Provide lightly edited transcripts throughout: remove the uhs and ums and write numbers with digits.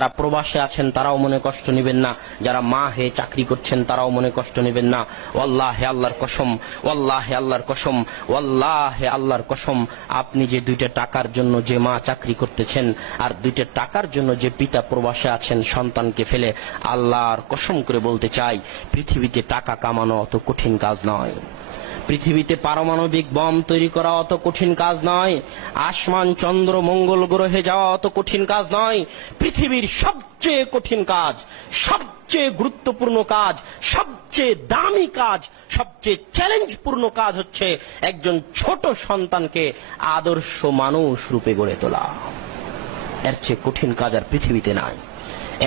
যারা প্রবাসে আছেন তারাও মনে কষ্ট নেবেন না, যারা মা হয়ে চাকরি করছেন তারাও মনে কষ্ট নেবেন না। ওয়াল্লাহি আল্লাহর কসম, ওয়াল্লাহি আল্লাহর কসম, ওয়াল্লাহি আল্লাহর কসম, আপনি যে 2টা টাকার জন্য যে মা চাকরি করতেছেন আর 2টা টাকার জন্য যে পিতা প্রবাসে আছেন সন্তানকে ফেলে, আল্লাহর কসম করে বলতে চাই, পৃথিবীতে টাকা কামানো অত কঠিন কাজ নয়। পৃথিবীতে পারমাণবিক বম তৈরি করা অত কঠিন কাজ নয়। আসমান চন্দ্র মঙ্গল গ্রহে যাওয়া অত কঠিন কাজ নয়। পৃথিবীর সবচেয়ে কঠিন কাজ, সবচেয়ে গুরুত্বপূর্ণ কাজ, সবচেয়ে দামি কাজ, সবচেয়ে চ্যালেঞ্জপূর্ণ কাজ হচ্ছে একজন ছোট সন্তানকে আদর্শ মানুষ রূপে গড়ে তোলা। এর চেয়ে কঠিন কাজ আর পৃথিবীতে নাই।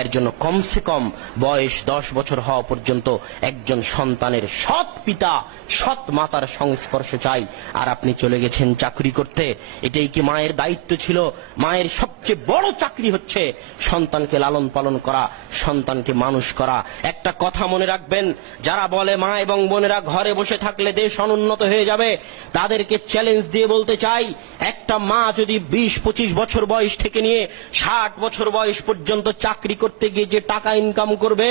এর জন্য কমসে কম বয়স 10 বছর হওয়া পর্যন্ত একজন সন্তানের সৎ পিতা সৎ মাতার সংস্পর্শ চাই। আর আপনি চলে গেছেন চাকরি করতে, এটাই কি মায়ের দায়িত্ব ছিল? মায়ের সবচেয়ে বড় চাকরি হচ্ছে সন্তানকে লালন পালন করা, সন্তানকে মানুষ করা। একটা কথা মনে রাখবেন, যারা বলে মা এবং বোনেরা ঘরে বসে থাকলে দেশ অনুন্নত হয়ে যাবে, তাদেরকে চ্যালেঞ্জ দিয়ে বলতে চাই, একটা মা যদি 20-25 বছর বয়স থেকে নিয়ে 60 বছর বয়স পর্যন্ত চাকরি করতে গিয়ে যে টাকা ইনকাম করবে,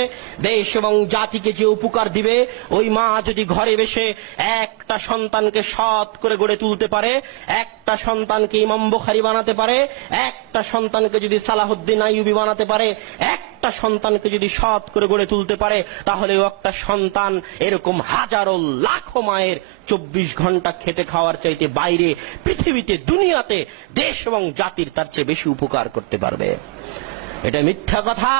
দেশ এবং জাতিকে যে উপকার দিবে, ওই মা যদি ঘরে বসে একটা সন্তানকে সৎ করে গড়ে তুলতে পারে, একটা সন্তানকে ইমাম বুখারী বানাতে পারে, একটা সন্তানকে যদি সালাহুদ্দিন আইয়ুবী বানাতে পারে, একটা সন্তানকে যদি সৎ করে গড়ে তুলতে পারে, তাহলে একটা সন্তান এরকম হাজারো লাখো মায়ের 24 ঘন্টা খেটে খাওয়ার চাইতে বাইরে পৃথিবীতে দুনিয়াতে দেশ এবং জাতির তার চেয়ে বেশি উপকার করতে পারবে। এটা মিথ্যা কথা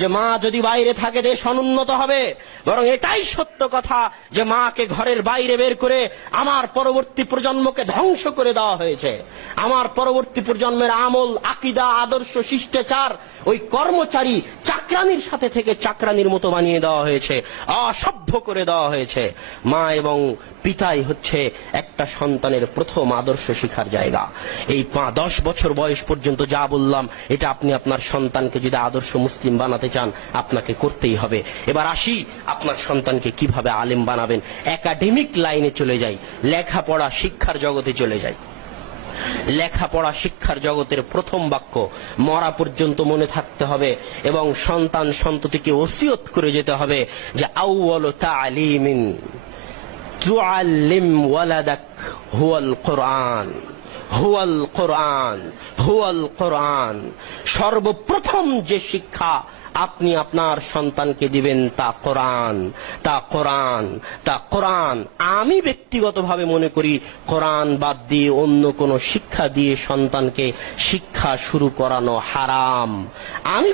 যে মা যদি বাইরে থাকে দেশ অনুন্নত হবে, বরং এটাই সত্য কথা যে মাকে ঘরের বাইরে বের করে আমার পরবর্তী প্রজন্মকে ধ্বংস করে দেওয়া হয়েছে। আমার পরবর্তী প্রজন্মের আমল, আকীদা, আদর্শ, শিষ্টাচার ওই কর্মচারী চাকরানির সাথে থেকে চাকরানির মতো বানিয়ে দেওয়া হয়েছে, অসভ্য করে দেওয়া হয়েছে। মা এবং পিতাই হচ্ছে একটা সন্তানের প্রথম আদর্শ শিক্ষার জায়গা। এই 10 বছর বয়স পর্যন্ত যা বললাম, এটা আপনি আপনার সন্তানকে যদি আদর্শ মুসলিম বানাতে চান আপনাকে করতেই হবে। এবার আসি, আপনার সন্তানকে কিভাবে আলেম বানাবেন। একাডেমিক লাইনে চলে যাই, লেখাপড়া শিক্ষার জগতে চলে যাই। লেখাপড়া শিক্ষার জগতের প্রথম বাক্য মরা পর্যন্ত মনে থাকতে হবে এবং সন্তান সন্ততিকে ওসিয়ত করে যেতে হবে যে আউয়ালু তা'লিমিন তুআল্লিম ওয়ালাদাক হুয়াল কোরআন, হুয়াল কোরআন, হুয়াল কোরআন। সর্বপ্রথম যে শিক্ষা আপনি আপনার সন্তানকে দিবেন তা কোরআন, তা কোরআন, তা কোরআন। আমি ব্যক্তিগতভাবে মনে করি কোরআন বাদ দিয়ে অন্য কোনো শিক্ষা দিয়ে সন্তানকে শিক্ষা শুরু করানো হারাম। আমি